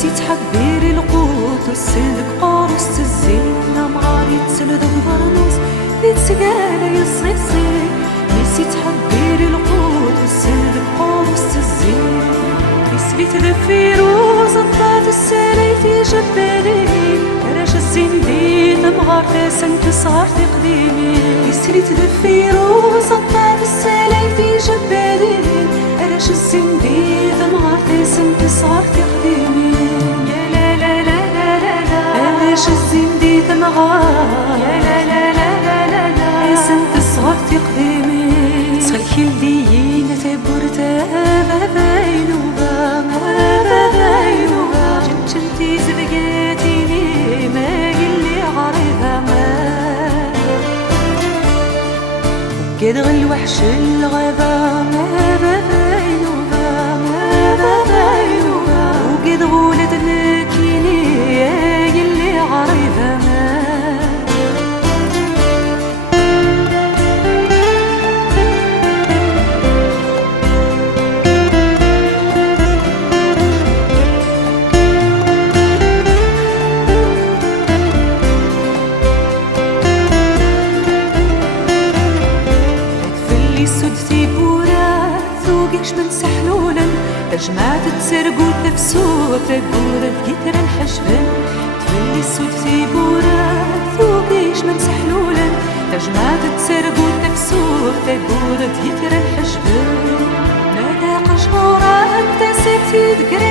نسيت حبيري القوت والسلك قاروس الزين مغاري تسلدك برنوس يتسقالي يصيصي. نسيت حبيري القوت والسلك قاروس الزين يسبيت ذفيروز الضاد السالي في جبالي راش الزين ديت مغار تاسنت صارتي قديمي. يسريت ذفيروز الضاد السالي في جبالي راش الزين ديت مغار تاسنت صارتي قديمي. يا لا لا لا لا لا لا راش الزين ديت مغار يا لا لا لا لا لا لا تاسنت صارتي قديمي. تسخي ليين تبورتا باباينوبا باباينوبا جمتي زبقاتيني ما قلي عريضة ما وقد غل وحش الغابة ما باباينوبا ما باباينوبا وقد غولت لكيني قلي عريضة ما. سدتي بورا ثوقيش من سحلولا أجمعت تسرقو تفسو تقول بقيتر الحشبن. تفلي سدتي بورا ثوقيش من سحلولا أجمعت تسرقو تفسو تقول بقيتر الحشبن. ناداق شهورا انت سكتي تقري